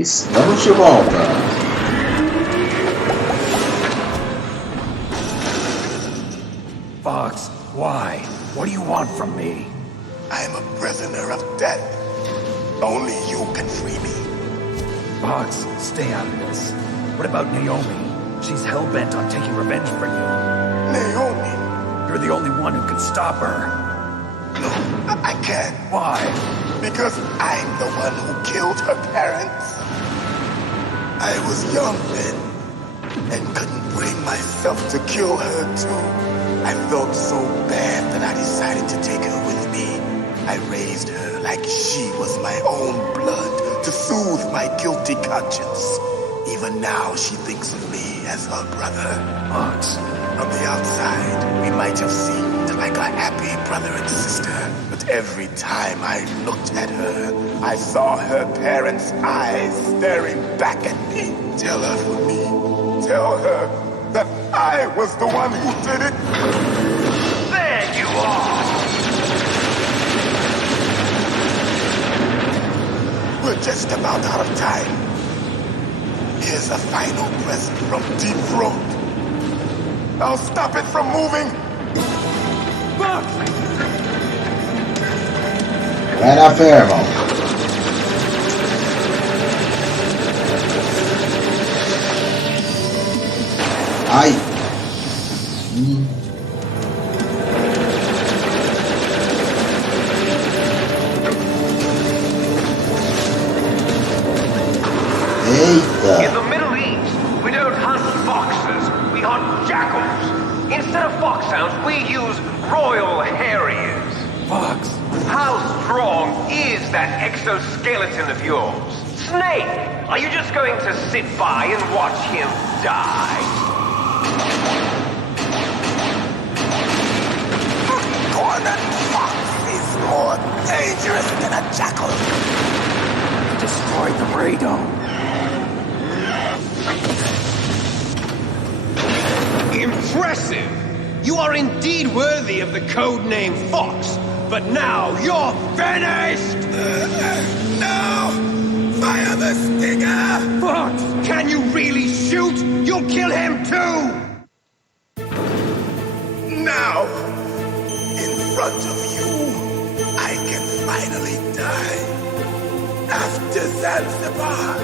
Estamos de volta. Fox, why? What do you want from me? I am a prisoner of death. Only you can free me. Fox, stay out of this. What about Naomi? She's hell-bent on taking revenge for you. Naomi? You're the only one who can stop her. No, I can't. Why? Because I'm the one who killed her parents. I was young then, and couldn't bring myself to kill her too. I felt so bad that I decided to take her with me. I raised her like she was my own blood to soothe my guilty conscience. Even now she thinks of me as her brother. Fox. From the outside, we might have seemed like a happy brother and sister. But every time I looked at her, I saw her parents' eyes staring back at me. Tell her for me. Tell her that I was the one who did it. There you are! We're just about out of time. Here's a final present from Deep Throat. I'll stop it from moving. Fuck! Vai na fé, irmão. Ai. Eita. In the Middle East, we don't hunt foxes, we hunt jackals. Instead of foxhounds, we use royal harriers. Fox. How strong is that exoskeleton of yours? Snake, are you just going to sit by and watch him die? Cornered fox is more dangerous than a jackal. Destroyed the radome. Impressive! You are indeed worthy of the code name Fox, but now you're finished! No! Fire the stinger! Fox, can you really shoot? You'll kill him too! Now, in front of you, I can finally die. After Zanzibar,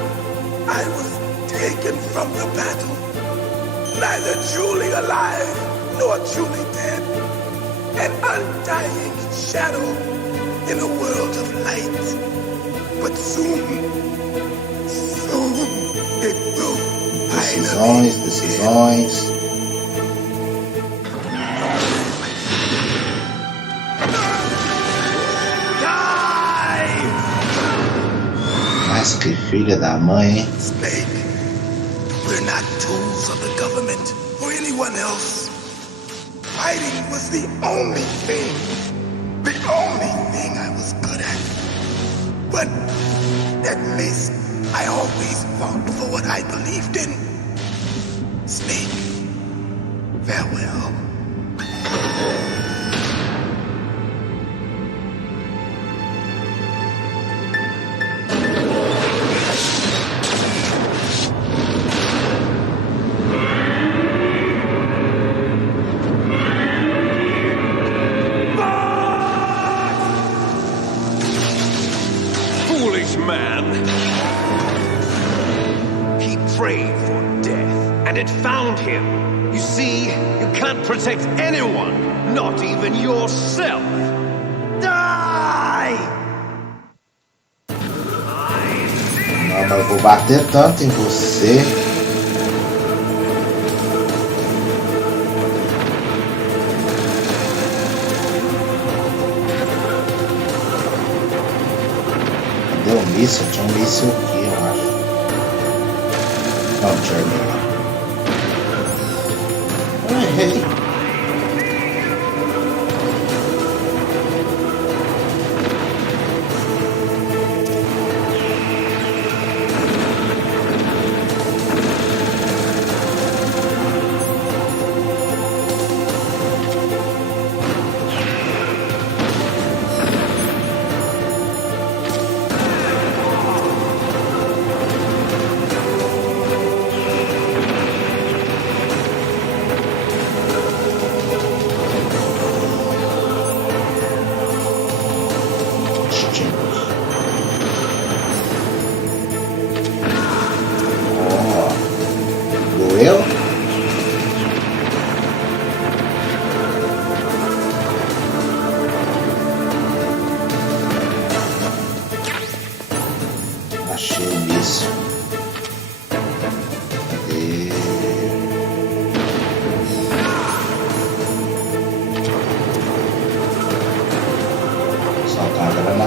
I was taken from the battle. Neither truly alive, nor truly dead. An undying shadow in a world of light. But soon it will finally Decisões. Mas que filha da mãe, hein? Snake, we're not tools of the government or anyone else. Fighting was the only thing I was good at. But at least I always fought for what I believed in. Snake, farewell. Foolish man! He prayed for death, and it found him. You see, you can't protect anyone, not even yourself. Die! Não, mas eu vou bater tanto em você. Cadê o míssil? Tinha um míssil aqui, eu acho. Não, tinha ali. Eu errei.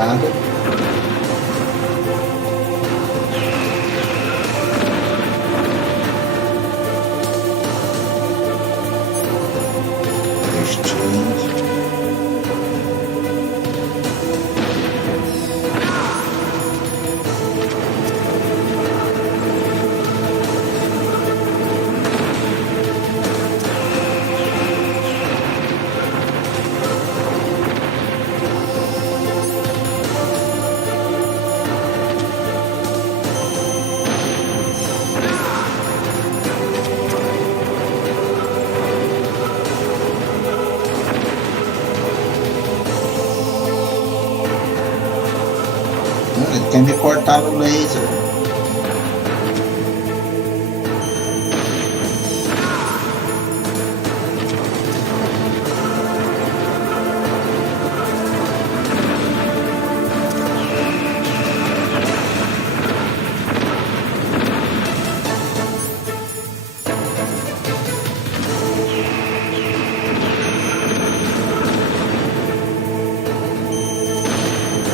nada. Ele quer me cortar no laser.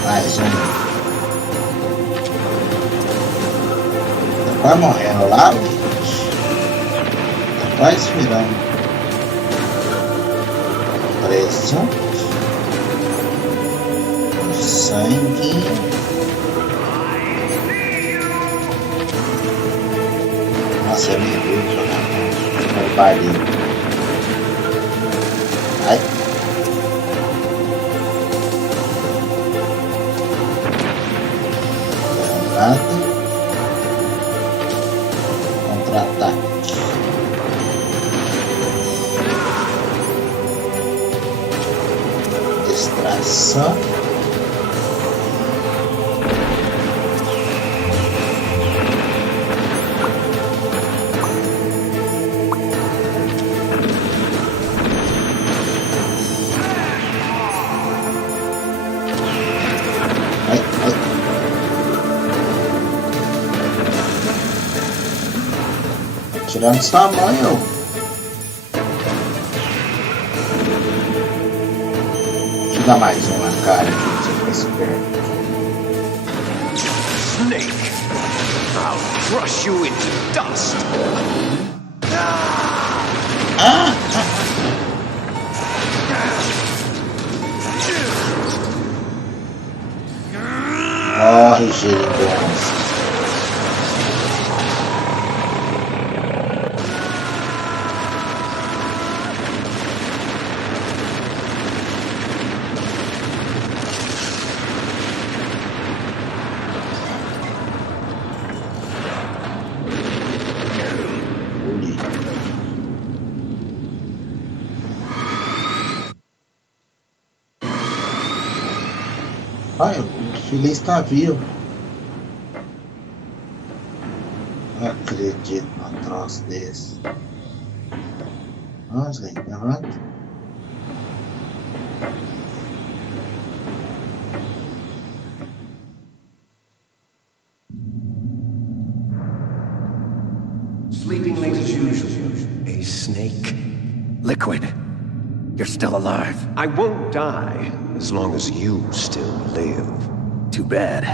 Mais um. Vai morrendo lá, bicho. Tá quase virando. Preço. Sangue. Nossa, é meio duro, né? Um barulho. Ai. Nada. Contra-ataque. Distração. Ai, ai. Tirando esse tamanho. Deixa eu dar mais uma cara aqui, pra você ficar esperto. Snake, I'll crush you into dust. Morre, geringonça. Ai, o filho está vivo. Não acredito num troço desse. Nossa, levanta. Sleeping late as usual. A snake? Liquid. You're still alive. I won't die as long as you still live. Too bad.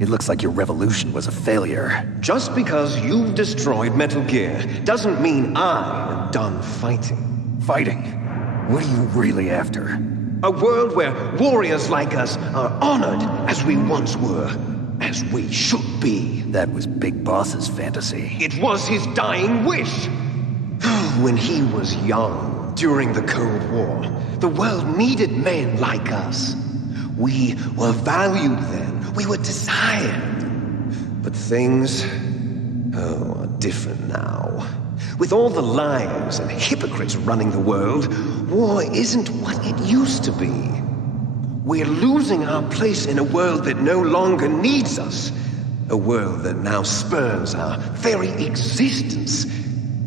It looks like your revolution was a failure. Just because you've destroyed Metal Gear doesn't mean I am done fighting. Fighting? What are you really after? A world where warriors like us are honored as we once were, as we should be. That was Big Boss's fantasy. It was his dying wish. When he was young, during the Cold War, the world needed men like us. We were valued then. We were desired. But things, are different now. With all the liars and hypocrites running the world, war isn't what it used to be. We're losing our place in a world that no longer needs us. A world that now spurns our very existence.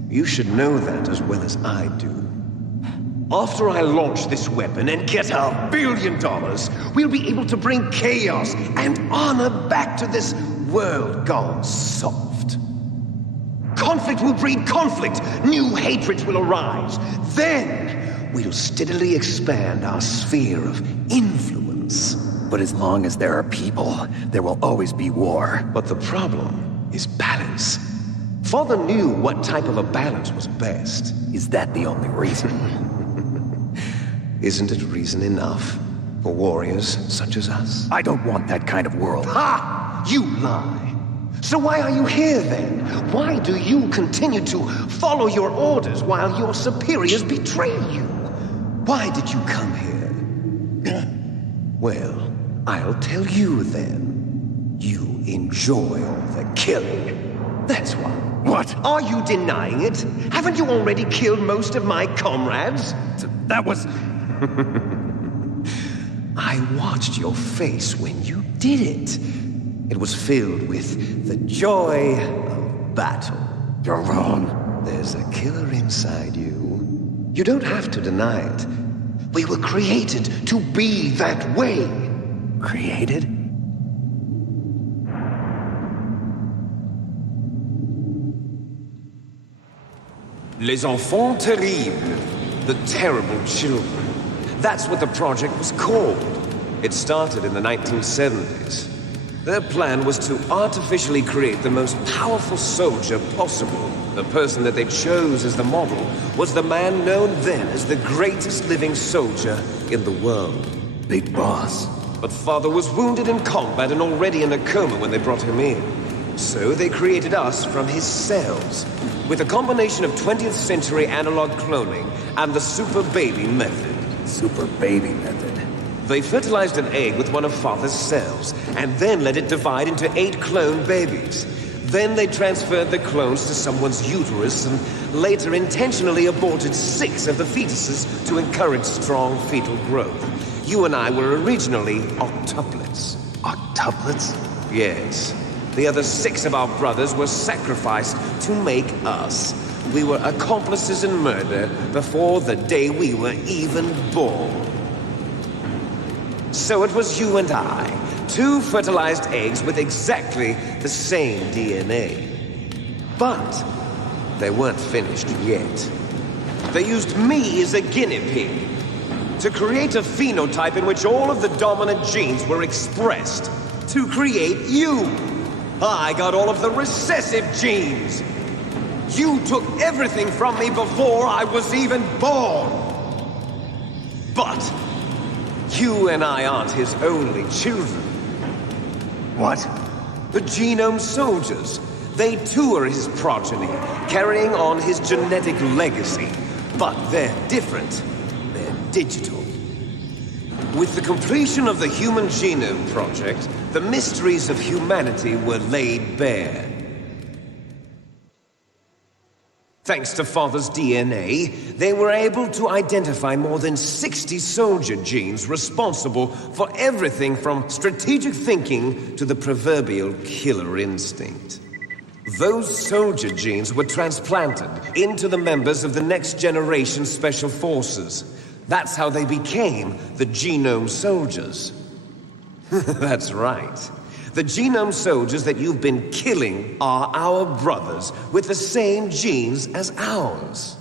You should know that as well as I do. After I launch this weapon and get our $1 billion, we'll be able to bring chaos and honor back to this world gone soft. Conflict will breed conflict. New hatreds will arise. Then we'll steadily expand our sphere of influence. but as long as there are people, there will always be war. But the problem is balance. Father knew what type of a balance was best. Is that the only reason? Isn't it reason enough for warriors such as us? I don't want that kind of world. Ha! You lie! So why are you here then? Why do you continue to follow your orders while your superiors betray you? Why did you come here? Well, I'll tell you then. You enjoy all the killing. That's why. What? Are you denying it? Haven't you already killed most of my comrades? That was... I watched your face when you did it. It was filled with the joy of battle. You're wrong. There's a killer inside you. You don't have to deny it. We were created to be that way. Created? Les enfants terribles. The terrible children. That's what the project was called. It started in the 1970s. Their plan was to artificially create the most powerful soldier possible. The person that they chose as the model was the man known then as the greatest living soldier in the world. Big boss. But Father was wounded in combat and already in a coma when they brought him in. So they created us from his cells, with a combination of 20th century analog cloning and the super baby method. Super baby method. They fertilized an egg with one of Father's cells, and then let it divide into 8 clone babies. Then they transferred the clones to someone's uterus and later intentionally aborted 6 of the fetuses to encourage strong fetal growth. You and I were originally octuplets. Octuplets? Yes. The other 6 of our brothers were sacrificed to make us. We were accomplices in murder before the day we were even born. So it was you and I, 2 fertilized eggs with exactly the same DNA. But they weren't finished yet. They used me as a guinea pig to create a phenotype in which all of the dominant genes were expressed to create you. I got all of the recessive genes. You took everything from me before I was even born. But you and I aren't his only children. What? The genome soldiers. They too are his progeny, carrying on his genetic legacy. But they're different. They're digital. With the completion of the Human Genome Project, the mysteries of humanity were laid bare. Thanks to Father's DNA, they were able to identify more than 60 soldier genes responsible for everything from strategic thinking to the proverbial killer instinct. Those soldier genes were transplanted into the members of the next generation special forces. That's how they became the genome soldiers. That's right. The genome soldiers that you've been killing are our brothers with the same genes as ours.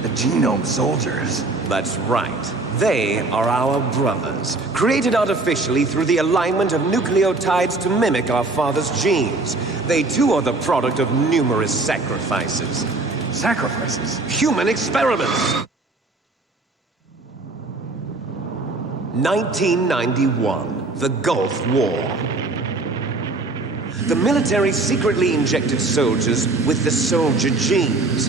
The genome soldiers? That's right. They are our brothers, created artificially through the alignment of nucleotides to mimic our father's genes. They too are the product of numerous sacrifices. Sacrifices? Human experiments! 1991, the Gulf War. The military secretly injected soldiers with the soldier genes.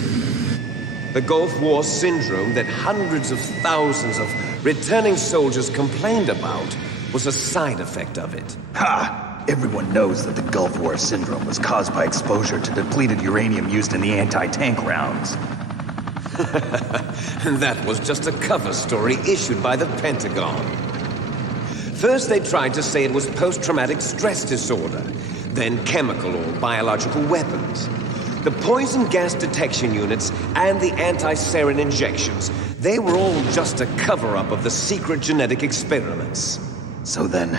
The Gulf War syndrome that hundreds of thousands of returning soldiers complained about was a side effect of it. Ha! Everyone knows that the Gulf War syndrome was caused by exposure to depleted uranium used in the anti-tank rounds. That was just a cover story issued by the Pentagon. First they tried to say it was post-traumatic stress disorder, then chemical or biological weapons. The poison gas detection units and the anti-sarin injections, they were all just a cover-up of the secret genetic experiments. So then,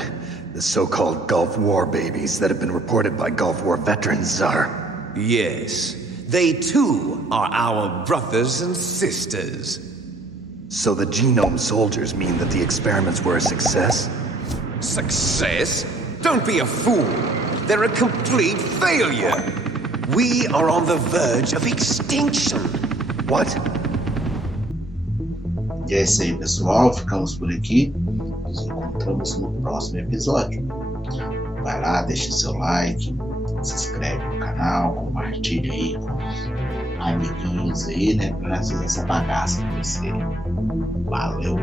the so-called Gulf War babies that have been reported by Gulf War veterans are... Yes, they too are our brothers and sisters. So the genome soldiers mean that the experiments were a success? Success? Don't be a fool. They're a complete failure. We are on the verge of extinction. What? E é isso aí, pessoal. Ficamos por aqui. Nos encontramos no próximo episódio. Vai lá, deixa seu like, se inscreve no canal, compartilha aí com os amiguinhos aí, né? Pra nós fazer essa bagaça com você. Valeu!